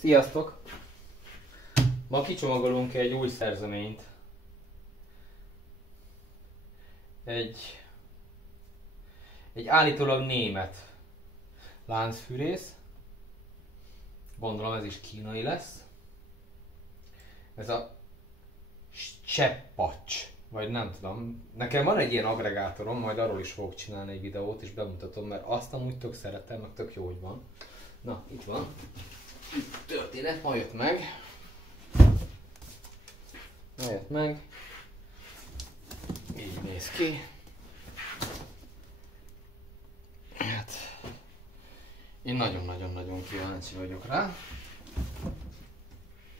Sziasztok! Ma kicsomagolunk egy új szerzeményt. Egy állítólag német láncfűrész. Gondolom ez is kínai lesz. Ez a Csepacs, vagy nem tudom. Nekem van egy ilyen agregátorom, majd arról is fogok csinálni egy videót és bemutatom, mert azt amúgy tök szeretem, meg tök jó, hogy van. Na, itt van. Történet, ma jött meg. Így néz ki. Hát, én nagyon-nagyon-nagyon kíváncsi vagyok rá.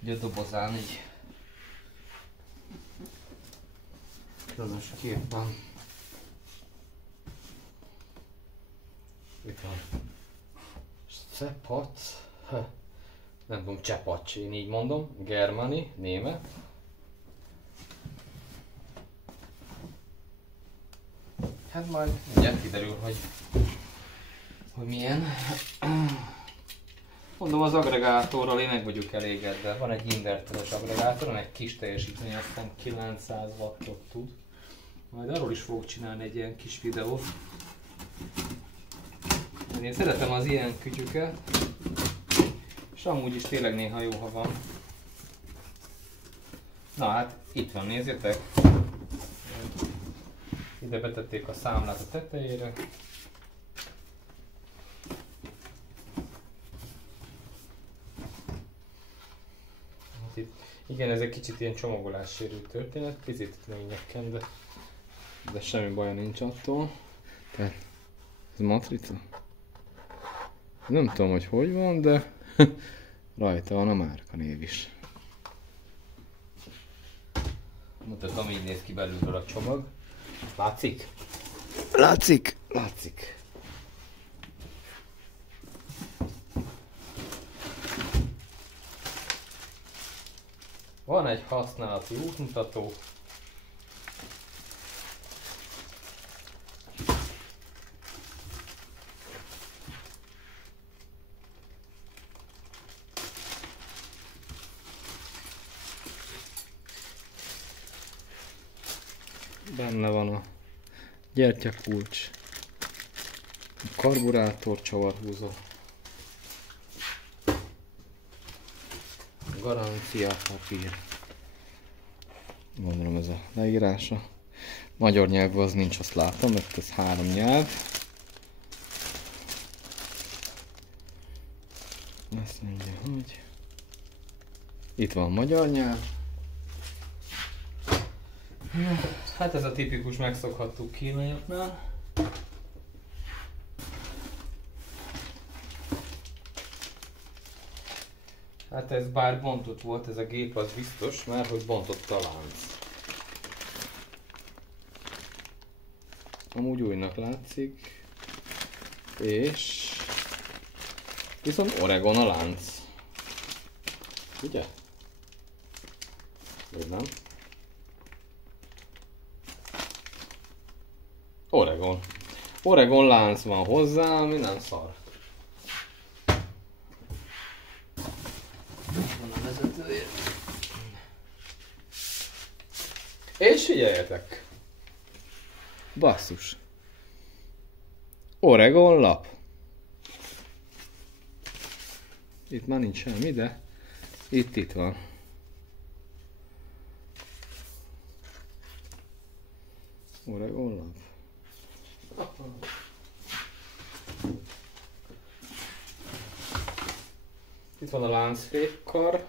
Ugye a dobozán így különös kép van. Itt van. Csepacs. Nem tudom, Csepacs, én így mondom. Germani, német. Hát majd mindjárt kiderül, hogy milyen. Mondom, az agregátorral én meg vagyok elégedve. Van egy inverteres agregátor, egy kis teljesítmény, aztán 900 wattot tud. Majd arról is fogok csinálni egy ilyen kis videót. Én szeretem az ilyen kütyüket, és amúgy is tényleg néha jó, ha van. Na hát, itt van, nézzétek! Ide betették a számlát a tetejére. Hát itt, igen, ez egy kicsit ilyen csomagolássérült történet, picit lényegken, de semmi baja nincs attól. Tehát, ez matrica? Nem tudom, hogy van, de rajta van a márkanév is. Mutatom, így néz ki belülről a csomag. Látszik? Látszik? Látszik. Van egy használati útmutató. Benne van a gyertyakulcs, a karburátor csavarhúzó, garancia papír. Gondolom ez a leírása. Magyar nyelvű az nincs, azt látom, mert ez 3 nyelv. Azt mondja, hogy itt van magyar nyelv. Hát ez a tipikus, megszokhattuk kínaiaknál. Hát ez bár bontott volt, ez a gép az biztos, mert hogy bontott a lánc. Amúgy újnak látszik. És viszont Oregon a lánc. Ugye? Vagy nem? Oregon. Oregon lánc van hozzá, ami nem szar. Van a vezetője. És figyeljetek! Basszus! Oregon lap. Itt már nincs semmi, de itt van. Oregon lap. Itt van a láncfékkar.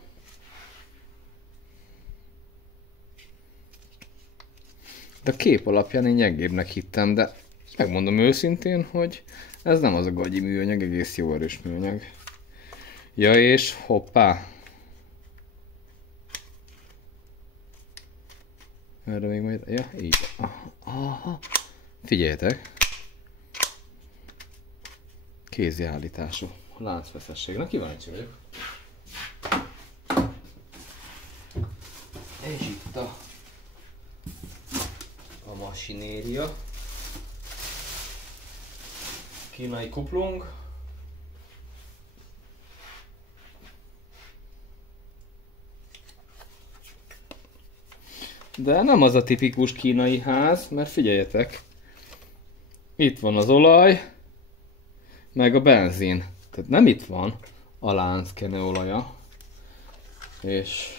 De a kép alapján én gyengébbnek hittem, de megmondom őszintén, hogy ez nem az a gagyi műanyag, egész jó erős műanyag. Ja és hoppá! Erre még majd... Ja, így. Aha. Figyeljetek! Kézi állítású láncfeszesség. Na, kíváncsi vagyok. És itt a masinéria. Kínai kuplung. De nem az a tipikus kínai ház, mert figyeljetek, itt van az olaj, meg a benzin. Tehát nem itt van a lánckenőolaja, és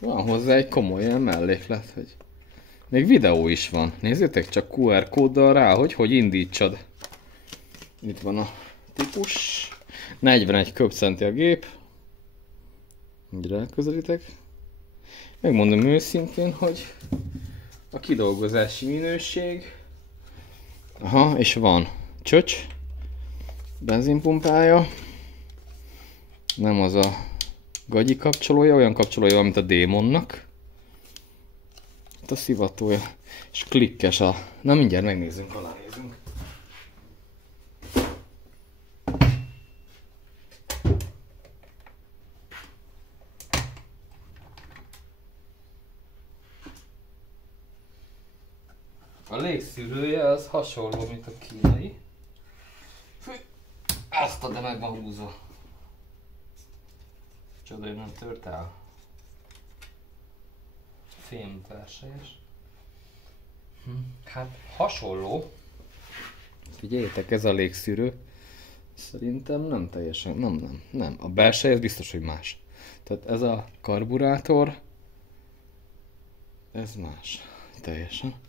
van hozzá egy komoly ilyen melléklet, hogy még videó is van. Nézzétek csak QR kóddal rá, hogy indítsad. Itt van a típus. 41 köbcenti a gép. Így ráközelítek. Megmondom őszintén, hogy a kidolgozási minőség. Aha, és van csöcs. Benzinpumpája. Nem az a gagyi kapcsolója, olyan kapcsolója, mint a Démonnak. Itt a szivatója. És klikkes a... Na mindjárt megnézzünk, alá nézzünk. A légszűrője az hasonló, mint a kínai. Fű! Azt a, de meg van húzva. Csoda, hogy nem tört el. Fém versenyes. Hát hasonló. Figyeljétek, ez a légszűrő. Szerintem nem teljesen, nem. A belsej ez biztos, hogy más. Tehát ez a karburátor, ez más. Teljesen.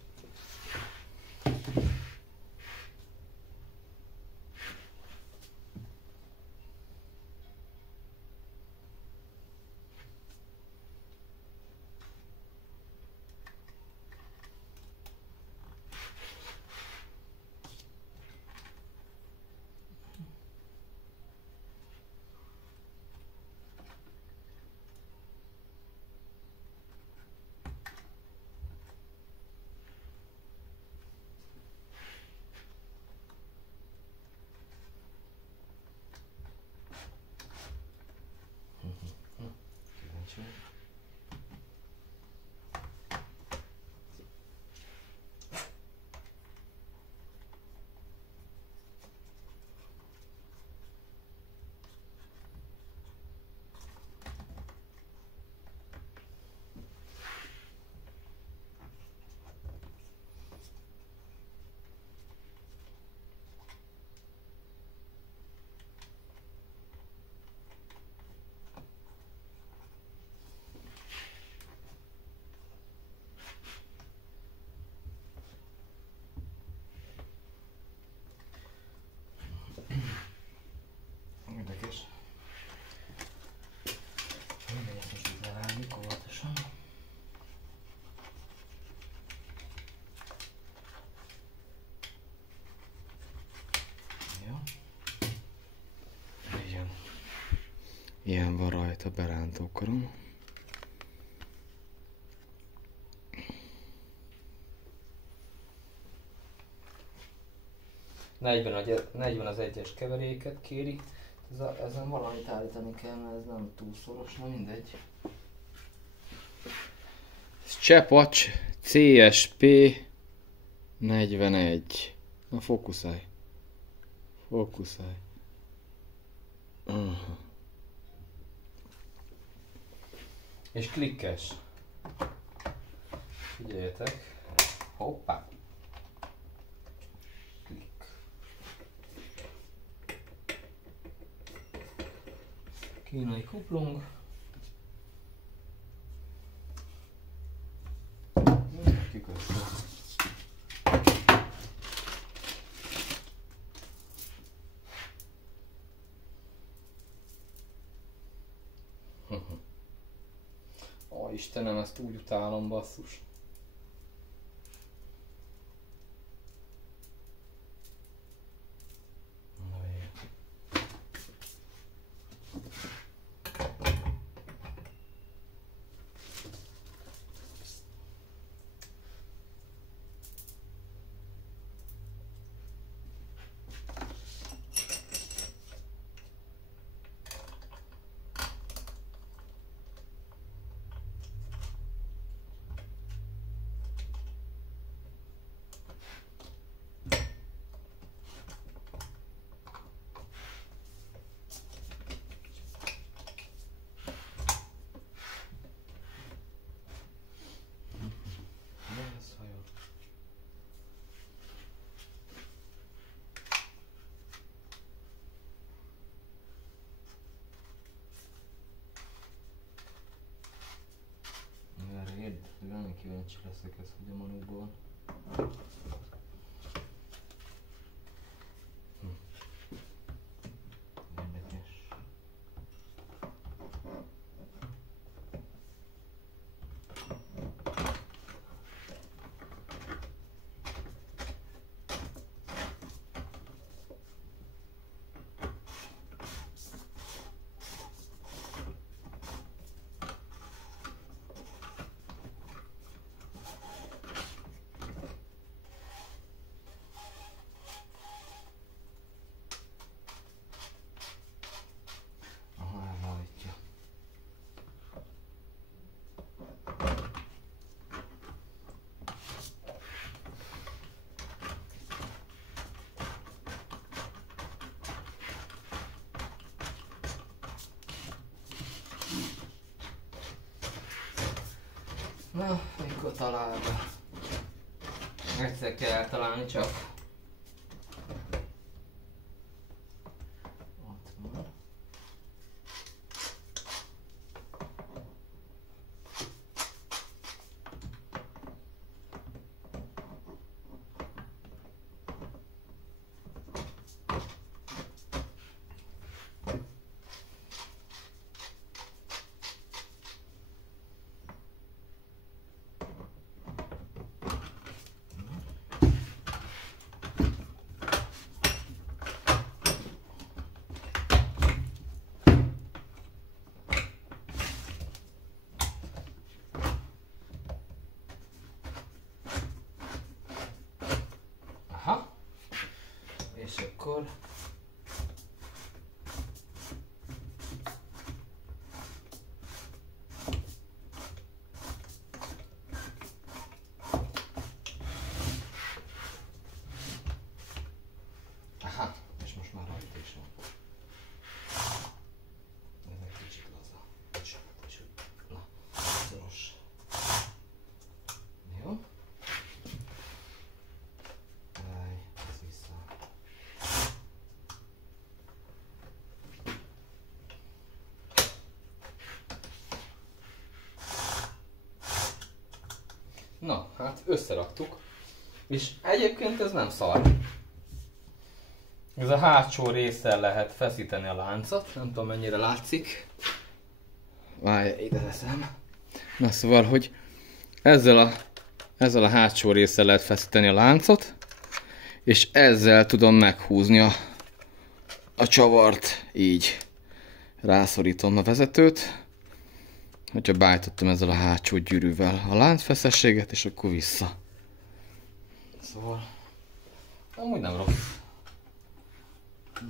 Érdekes. Mindegyet most itt lerágjuk óvatosan. Jó. Ilyen van rajta berántókarom. Negyven az egyes keveréket kéri. Ezen valamit állítani kell, mert ez nem túl szoros, na mindegy. Ez Csepacs CSP 41. Na fókuszálj. Fókuszálj. És klikkes. Figyeljetek. Hoppá. Klikk. Kínai kuplung. Kiköszön. Ó, Istenem, ezt úgy utálom, basszus. kíváncsi leszek ez, hogy a manóban van. Érdekes. Na, mikor talál be? Egyszer kell eltalálni csak. Ott van. Aha. És akkor aha, és most már rajta is van. Ez egy kicsit laza. Na, szoros. Jó. Ez vissza. Na, hát összeraktuk. És egyébként ez nem szar. Ez a hátsó résszel lehet feszíteni a láncot, nem tudom mennyire látszik. Várj, ide teszem. Na szóval, hogy ezzel a hátsó résszel lehet feszíteni a láncot, és ezzel tudom meghúzni a csavart, így rászorítom a vezetőt, hogyha beállítottam ezzel a hátsó gyűrűvel a láncfeszességet, és akkor vissza. Szóval, amúgy nem rossz.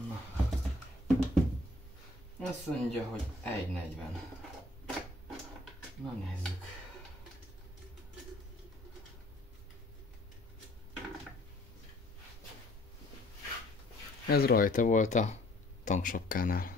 Na. Azt mondja, hogy 1,40. Na nézzük. Ez rajta volt a tanksapkánál.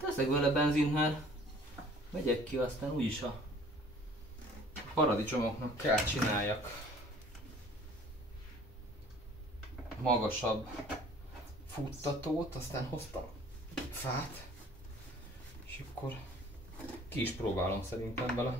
Teszek vele benzint, mert megyek ki, aztán úgyis a paradicsomoknak kell csináljak magasabb futtatót, aztán hoztam fát, és akkor ki is próbálom szerintem vele.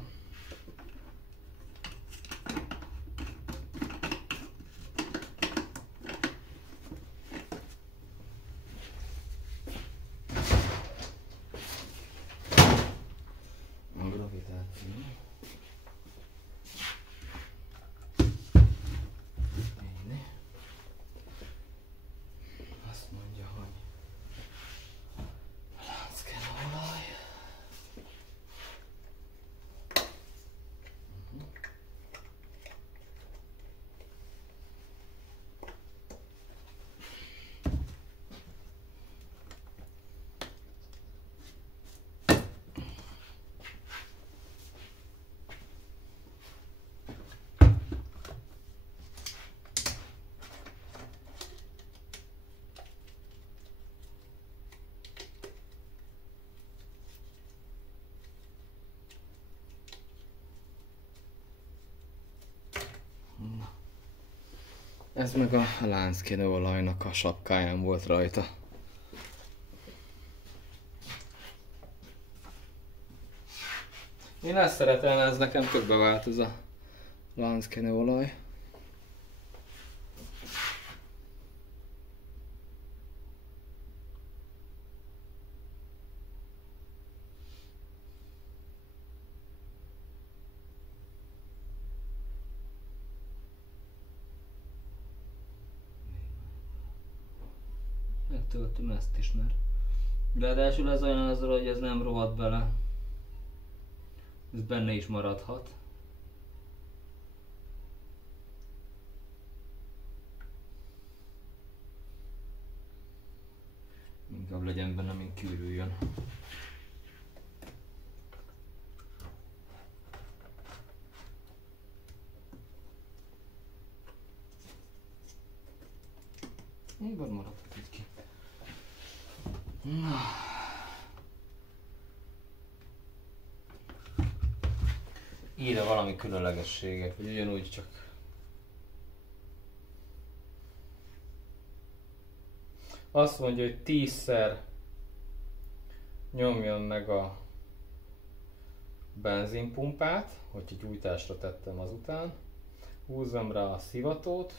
Ez meg a lánckenőolajnak a sapkáján volt rajta. Én ezt szeretem, ez nekem tök bevált ez a lánckenőolaj. Megtöltöm ezt is, mert ráadásul ez olyan azzal, hogy ez nem rohadt bele. Ez benne is maradhat. Inkább legyen benne, mint kiürüljön. Még van maradhat itt ki. Írja valami különlegességet, vagy ugyanúgy csak. Azt mondja, hogy 10-szer nyomjon meg a benzinpumpát, hogyha gyújtásra tettem azután. Húzzam rá a szivatót,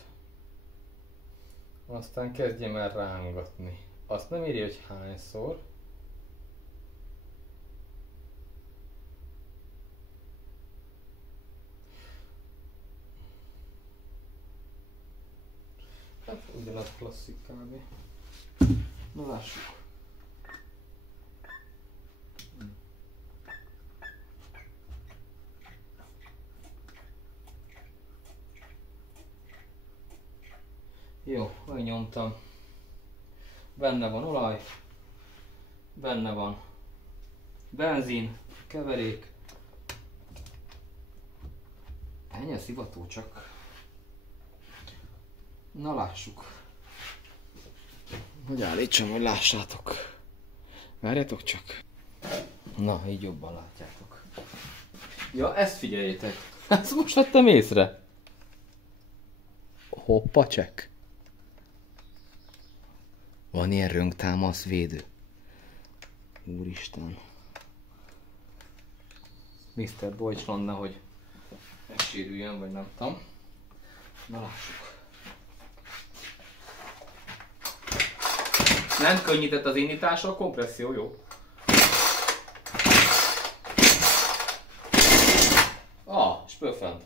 aztán kezdjem el rángatni. Azt nem írja, hogy hányszor. Hát ugyanaz klasszik kb. Na lássuk. Jó, megnyomtam. Benne van olaj, benne van benzin, keverék. Ennyi a szivató csak. Na lássuk. Hogy állítsam, hogy lássátok. Várjatok csak. Na, így jobban látjátok. Ja, ezt figyeljétek. Ezt most vettem észre. Hoppa, csekk. Van ilyen röngtámasz védő. Úristen. Mr. Deutschland nehogy megsérüljön, vagy nem tudom. Na lássuk. Nem könnyített az indítása, a kompresszió jó. Spöfent.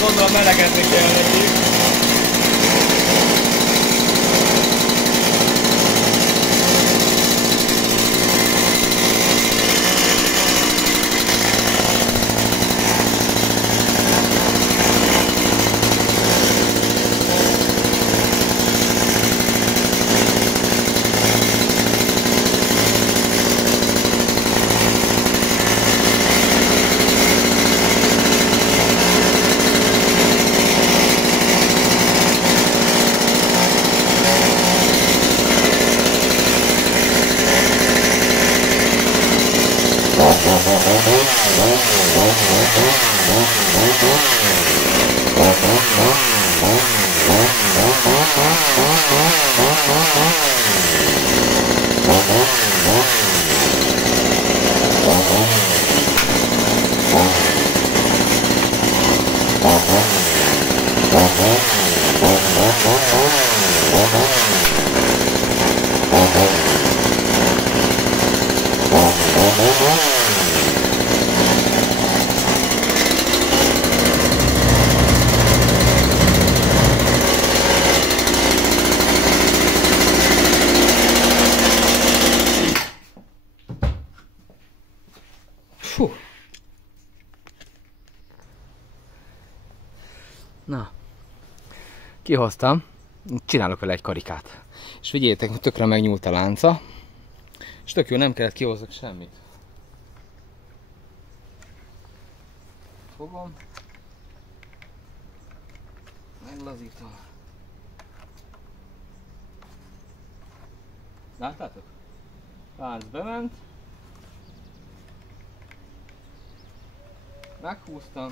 Gondolom melegezni kell neki. Na, kihoztam, csinálok vele egy karikát. És figyeljetek, tökre megnyúlt a lánca, és tök jó, nem kellett kihozzak semmit. Fogom. Meglazítom. Láttátok? Lánc bement. Meghúztam.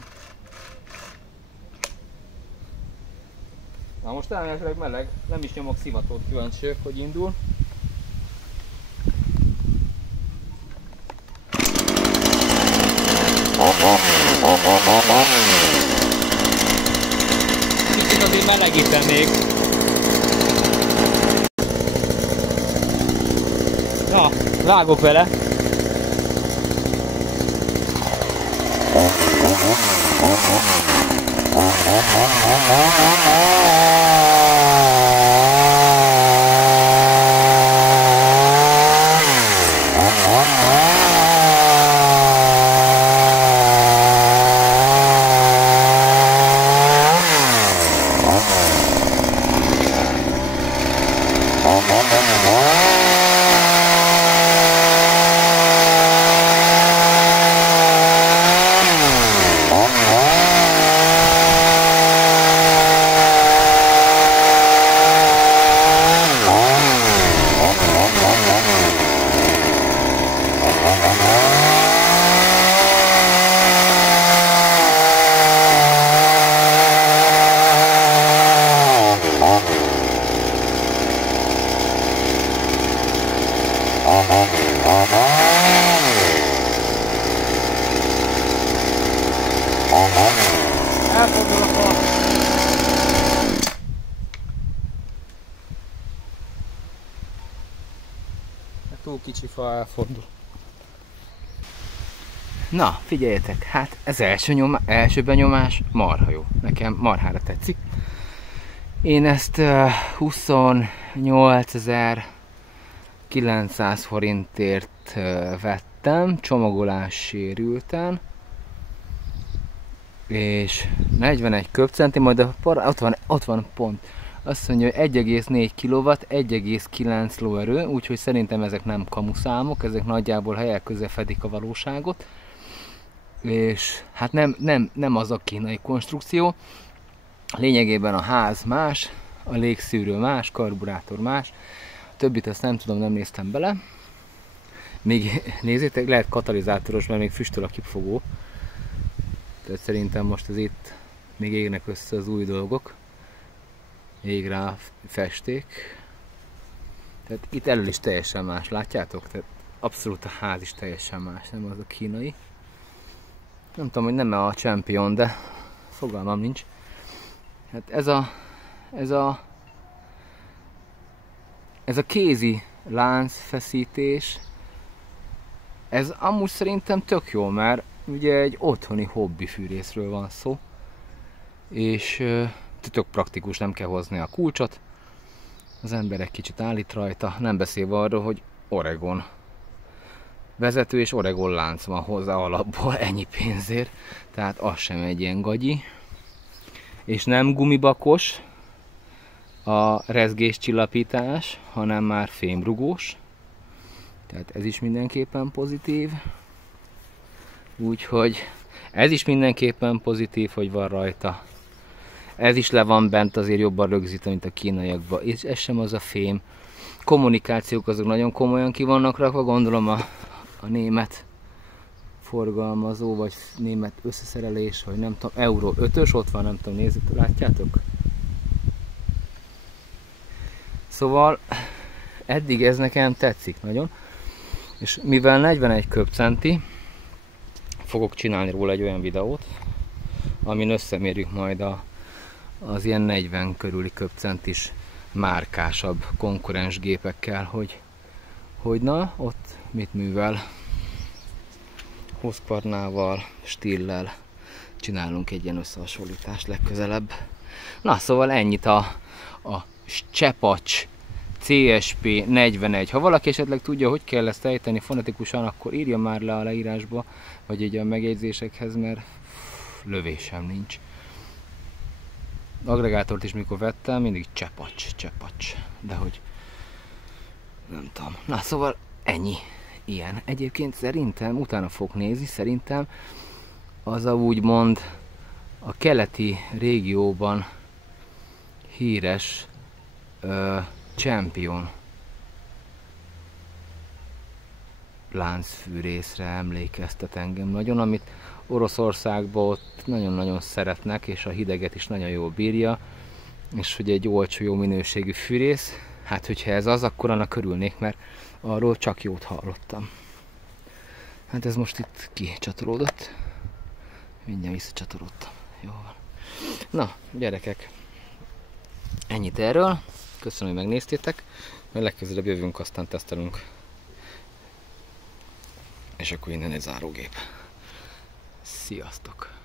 Na most elméletileg meleg, nem is nyomok szivatót, kíváncsiak, hogy indul. Kicsit azért melegítem még. Na, vágok vele. Túl kicsi fa, elfordul. Na, figyeljetek, hát ez első benyomás marha jó. Nekem marhára tetszik. Én ezt 28.900 forintért vettem, csomagolás sérülten. És 41 köbcenti, majd ott van pont. Azt mondja, hogy 1,4 kW, 1,9 lóerő, úgyhogy szerintem ezek nem kamuszámok, ezek nagyjából helyek közel fedik a valóságot. És hát nem az a kínai konstrukció. Lényegében a ház más, a légszűrő más, karburátor más. A többit azt nem tudom, nem néztem bele. Még nézzétek, lehet katalizátoros, mert még füstöl a kipfogó. Tehát szerintem most ez itt még égnek össze az új dolgok. Ég rá festék. Tehát itt elől is teljesen más, látjátok? Tehát abszolút a ház is teljesen más, nem az a kínai. Nem tudom, hogy nem-e a Champion, de fogalmam nincs. Hát ez a kézi láncfeszítés, ez amúgy szerintem tök jó, mert ugye egy otthoni hobbi fűrészről van szó. És tök praktikus, nem kell hozni a kulcsot. Az ember egy kicsit állít rajta, nem beszélve arról, hogy Oregon vezető és Oregon lánc van hozzá alapból ennyi pénzért. Tehát az sem egy ilyen gagyi. És nem gumibakos a rezgéscsillapítás, hanem már fémrugós. Tehát ez is mindenképpen pozitív. Úgyhogy ez is mindenképpen pozitív, hogy van rajta. Ez is le van bent, azért jobban rögzítve, mint a kínaiakban. És ez sem az a fém. Kommunikációk azok nagyon komolyan ki vannak rakva, gondolom a német forgalmazó, vagy német összeszerelés, vagy nem tudom, Euro 5-ös, ott van, nem tudom, nézzétek, látjátok? Szóval eddig ez nekem tetszik nagyon. És mivel 41 köbcenti, fogok csinálni róla egy olyan videót, amin összemérjük majd az ilyen 40 körüli köbcentis márkásabb konkurens gépekkel, hogy na, ott mit művel. Husqvarnával, Stillel csinálunk egy ilyen összehasonlítást legközelebb. Na, szóval ennyit a Csepacs CSP 41. Ha valaki esetleg tudja, hogy kell ezt ejteni fonetikusan, akkor írja már le a leírásba, vagy egy a megjegyzésekhez, mert lövésem nincs. Agregátort is mikor vettem, mindig Csepacs, de hogy nem tudom. Na, szóval ennyi. Ilyen. Egyébként szerintem, utána fogok nézni, szerintem az a úgymond a keleti régióban híres Champion láncfűrészre emlékeztet engem nagyon, amit Oroszországban ott nagyon-nagyon szeretnek, és a hideget is nagyon jól bírja, és hogy egy olcsó, jó minőségű fűrész. Hát, hogyha ez az, akkor annak örülnék, mert arról csak jót hallottam. Hát ez most itt kicsatorodott. Mindjárt visszacsatorodtam. Jó van. Na, gyerekek, ennyit erről. Köszönöm, hogy megnéztétek. Majd legközelebb jövünk, aztán tesztelünk. És akkor innen egy zárógép. Sziasztok!